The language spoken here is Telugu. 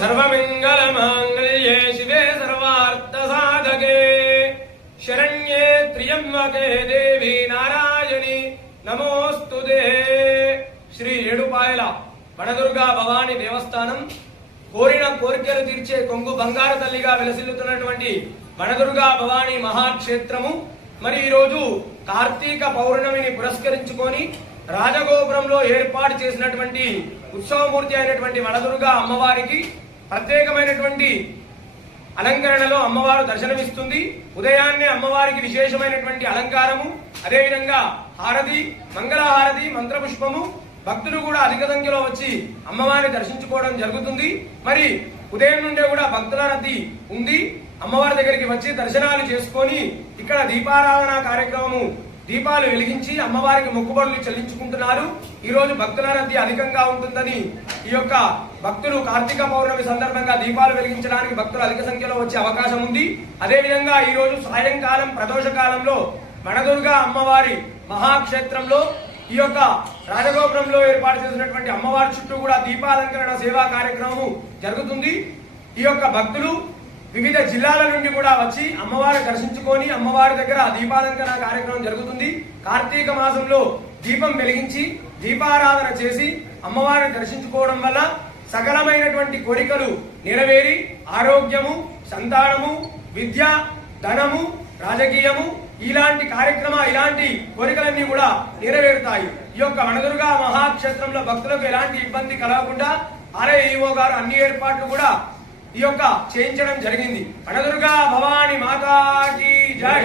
सर्वमंगलमांगल्ये शिवे सर्वार्थसाधके शरण्ये त्र्यंबके देवी नारायणी नमोस्तुते। श्री ఏడుపాయల వనదుర్గా భవాని దేవస్థానం కోరిన కోరికలు తీర్చే కొంగు బంగారు తల్లిగా వెలసిల్లుతున్నటువంటి వనదుర్గా భవాని మహాక్షేత్రము మరి ఈ రోజు కార్తీక పౌర్ణమిని పురస్కరించుకొని రాజగోపురంలో ఏర్పాటు చేసినటువంటి ఉత్సవమూర్తి అయినటువంటి వనదుర్గా అమ్మవారికి ప్రత్యేకమైనటువంటి అలంకరణలో అమ్మవారు దర్శనమిస్తుంది। ఉదయాన్నే అమ్మవారికి విశేషమైనటువంటి అలంకారము, అదేవిధంగా హారతి, మంగళహారతి, మంత్రపుష్పము, భక్తులు కూడా అధిక సంఖ్యలో వచ్చి అమ్మవారిని దర్శించుకోవడం జరుగుతుంది। మరి ఉదయం నుండే కూడా భక్తుల రద్దీ ఉంది। అమ్మవారి దగ్గరికి వచ్చి దర్శనాలు చేసుకొని ఇక్కడ దీపారాధన కార్యక్రమము దీపాలు వెలిగించి అమ్మవారికి మొక్కుబడులు చెల్లించుకుంటున్నారు। ఈ రోజు భక్తుల రద్దీ అధికంగా ఉంటుందని ఈ యొక్క భక్తులు కార్తీక పౌర్ణమి సందర్భంగా దీపాలు వెలిగించడానికి భక్తులు అధిక సంఖ్యలో వచ్చే అవకాశం ఉంది। అదేవిధంగా ఈ రోజు సాయంకాలం ప్రదోష కాలంలో వనదుర్గా అమ్మవారి మహాక్షేత్రంలో ఈ యొక్క రాజగోపురంలో ఏర్పాటు చేసినటువంటి అమ్మవారి చుట్టూ కూడా దీపాలంకరణ సేవా కార్యక్రమం జరుగుతుంది। ఈ యొక్క భక్తులు వివిధ జిల్లాల నుండి కూడా వచ్చి అమ్మవారిని దర్శించుకొని అమ్మవారి దగ్గర దీపాలంకరణ కార్యక్రమం జరుగుతుంది। కార్తీక మాసంలో దీపం వెలిగించి దీపారాధన చేసి అమ్మవారిని దర్శించుకోవడం వల్ల సకలమైనటువంటి కోరికలు నెరవేరి ఆరోగ్యము, సంతానము, విద్య, ధనము, రాజకీయము ఇలాంటి ఇలాంటి కోరికలన్నీ కూడా నెరవేరుతాయి। ఈ యొక్క వనదుర్గా మహాక్షేత్రంలో భక్తులకు ఎలాంటి ఇబ్బంది కలగకుండా ఆర్ఐఓ గారు అన్ని ఏర్పాట్లు కూడా ఈ యొక్క చేయించడం జరిగింది। వనదుర్గా భవాని మాతాకి జై।